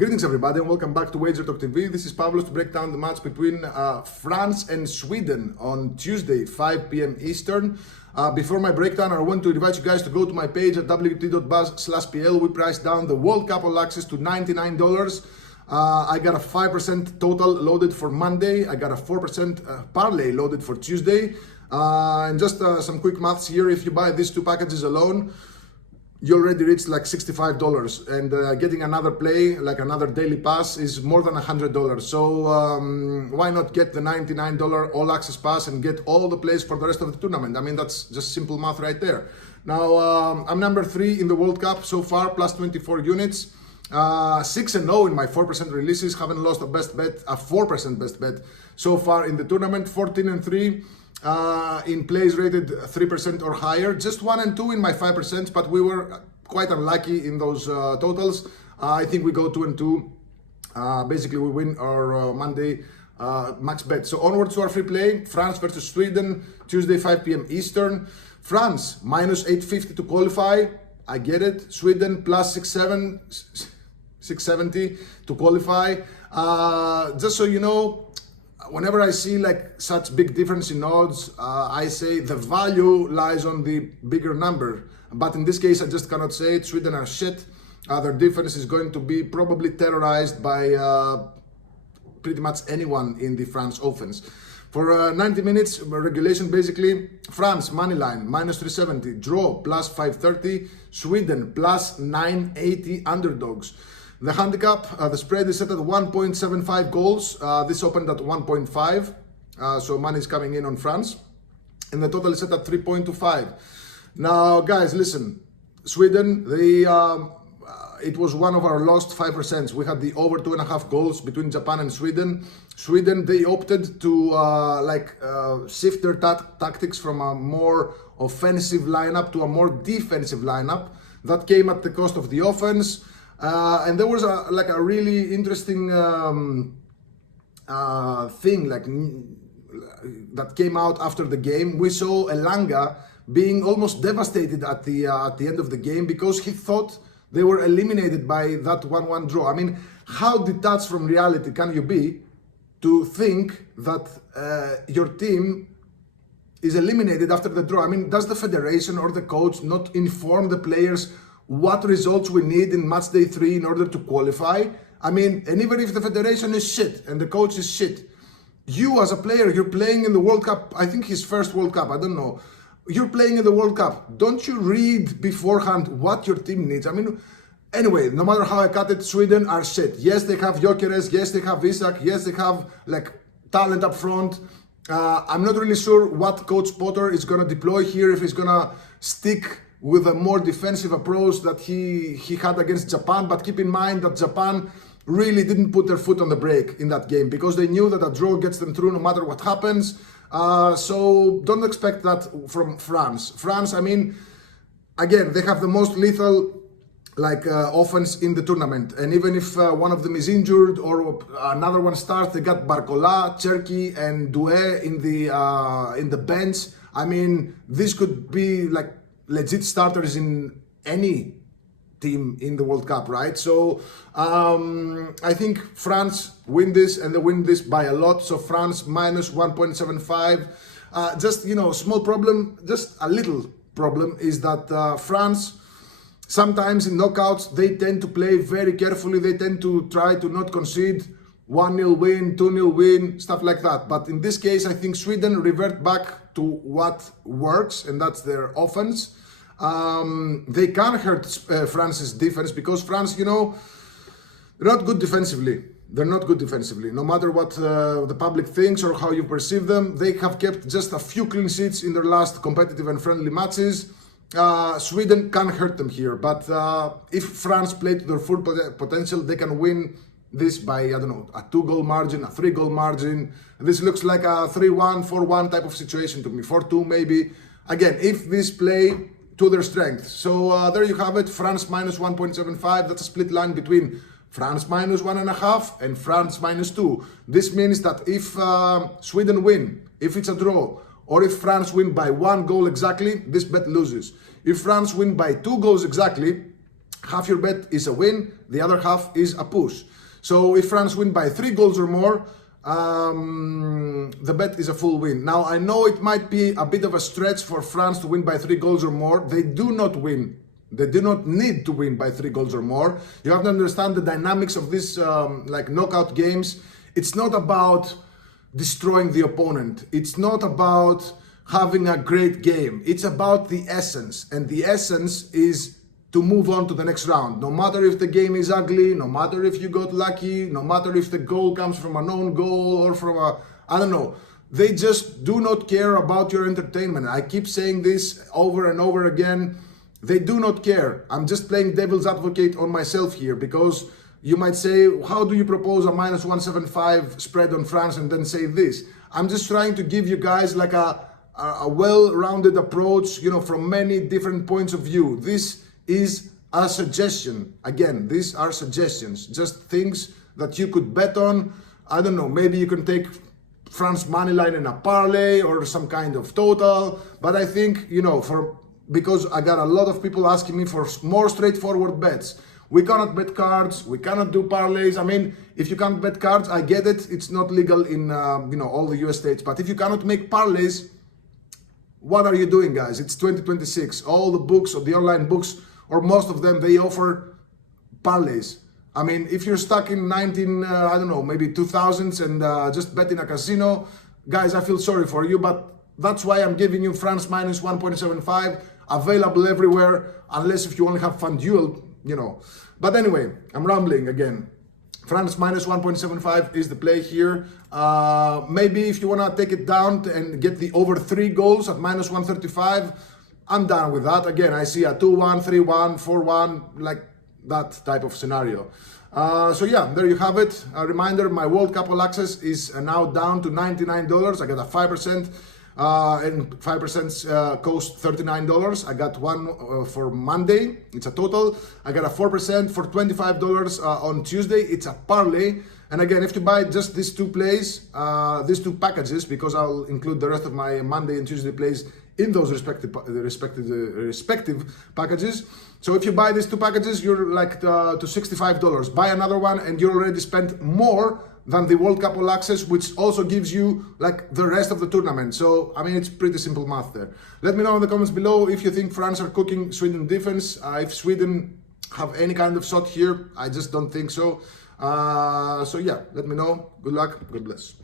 Greetings everybody and welcome back to Wager Talk TV. This is Pavlos to break down the match between France and Sweden on Tuesday, 5 p.m. Eastern. Before my breakdown, I want to invite you guys to go to my page at wt.buzz/pl. We priced down the World Cup All Access to $99. I got a 5% total loaded for Monday. I got a 4% parlay loaded for Tuesday. And just some quick maths here. If you buy these two packages alone, you already reached like $65, and getting another play, like another daily pass, is more than $100. So why not get the $99 all access pass and get all the plays for the rest of the tournament? I mean, that's just simple math right there. Now, I'm number 3 in the World Cup so far, plus 24 units. 6-0 in my 4% releases, haven't lost a best bet, a 4% best bet so far in the tournament. 14-3 in plays rated 3% or higher. Just 1-2 in my 5%, but we were quite unlucky in those totals. I think we go 2-2. Basically, we win our Monday max bet. So onwards to our free play. France versus Sweden, Tuesday 5 p.m. Eastern. France minus 850 to qualify. I get it. Sweden plus 670 to qualify. Just so you know, whenever I see like such big difference in odds, I say the value lies on the bigger number. But in this case, I just cannot say it. Sweden are shit. Their defense is going to be probably terrorized by pretty much anyone in the France offense. For 90 minutes regulation, basically, France money line minus 370, draw plus 530, Sweden plus 980 underdogs. The handicap, the spread is set at 1.75 goals. This opened at 1.5, so money is coming in on France. And the total is set at 3.25. Now, guys, listen. Sweden, it was one of our lost 5%. We had the over 2.5 goals between Japan and Sweden. Sweden, they opted to shift their tactics from a more offensive lineup to a more defensive lineup. That came at the cost of the offense. And there was a really interesting thing that came out after the game. We saw Elanga being almost devastated at the end of the game because he thought they were eliminated by that 1-1 draw. I mean, how detached from reality can you be to think that your team is eliminated after the draw? I mean, does the federation or the coach not inform the players what results we need in match day 3 in order to qualify? I mean, and even if the federation is shit and the coach is shit, you as a player, you're playing in the World Cup, I think his first World Cup, I don't know. You're playing in the World Cup. Don't you read beforehand what your team needs? I mean, anyway, no matter how I cut it, Sweden are shit. Yes, they have Gyökeres, yes, they have Isak, yes, they have talent up front. I'm not really sure what Coach Potter is gonna deploy here, if he's gonna stick with a more defensive approach that he had against Japan. But keep in mind that Japan really didn't put their foot on the brake in that game because they knew that a draw gets them through no matter what happens. So don't expect that from France. France, I mean, again, they have the most lethal offense in the tournament. And even if one of them is injured or another one starts, they got Barcola, Cherki, and Doué in the bench. I mean, this could be like legit starters in any team in the World Cup, right? So I think France win this, and they win this by a lot. So France minus 1.75. Just, small problem, just a little problem is that France, sometimes in knockouts, they tend to play very carefully. They tend to try to not concede 1-0 win, 2-0 win, stuff like that. But in this case, I think Sweden revert back to what works, and that's their offense. They can hurt France's defense because France, they're not good defensively. They're not good defensively. No matter what the public thinks or how you perceive them, they have kept just a few clean sheets in their last competitive and friendly matches. Sweden can hurt them here, but if France play to their full potential, they can win this by, I don't know, a 2-goal margin, a 3-goal margin. This looks like a 3-1, 4-1 type of situation to me, 4-2 maybe. Again, if this play to their strength. So there you have it, France minus 1.75. That's a split line between France minus 1.5 and France minus 2. This means that if Sweden win, if it's a draw, or if France win by 1 goal exactly, this bet loses. If France win by 2 goals exactly, half your bet is a win, the other half is a push. So if France win by 3 goals or more, the bet is a full win. Now, I know it might be a bit of a stretch for France to win by 3 goals or more. They do not win. They do not need to win by 3 goals or more. You have to understand the dynamics of this like knockout games. It's not about destroying the opponent. It's not about having a great game. It's about the essence. And the essence is to move on to the next round. No matter if the game is ugly, no matter if you got lucky, no matter if the goal comes from an own goal or from I don't know. They just do not care about your entertainment. I keep saying this over and over again. They do not care. I'm just playing devil's advocate on myself here, because you might say, how do you propose a minus 175 spread on France and then say this? I'm just trying to give you guys like a well-rounded approach, from many different points of view. This is a suggestion. Again, these are suggestions, just things that you could bet on. I don't know, maybe you can take France money line in a parlay or some kind of total. But I think, because I got a lot of people asking me for more straightforward bets. We cannot bet cards, we cannot do parlays. I mean, if you can't bet cards, I get it. It's not legal in, all the US states. But if you cannot make parlays, what are you doing, guys? It's 2026. All the books or the online books, or most of them, they offer parlays. I mean, if you're stuck in maybe 2000s and just bet in a casino, guys, I feel sorry for you, but that's why I'm giving you France minus 1.75, available everywhere, unless if you only have FanDuel, But anyway, I'm rambling again. France minus 1.75 is the play here. Maybe if you want to take it down and get the over 3 goals at minus 135, I'm done with that. Again, I see a 2-1, 3-1, 4-1, like that type of scenario. So yeah, there you have it. A reminder, my World Cup All Access is now down to $99. I got a 5%. And 5% cost $39. I got one for Monday. It's a total. I got a 4% for $25 on Tuesday. It's a parlay. And again, if you buy just these two plays, these two packages, because I'll include the rest of my Monday and Tuesday plays in those respective packages. So if you buy these two packages, you're like to $65. Buy another one and you already spent more than the World Cup All Access, which also gives you like the rest of the tournament. So, I mean, it's pretty simple math there. Let me know in the comments below if you think France are cooking Sweden defense. If Sweden have any kind of shot here, I just don't think so. So yeah, let me know. Good luck. God bless.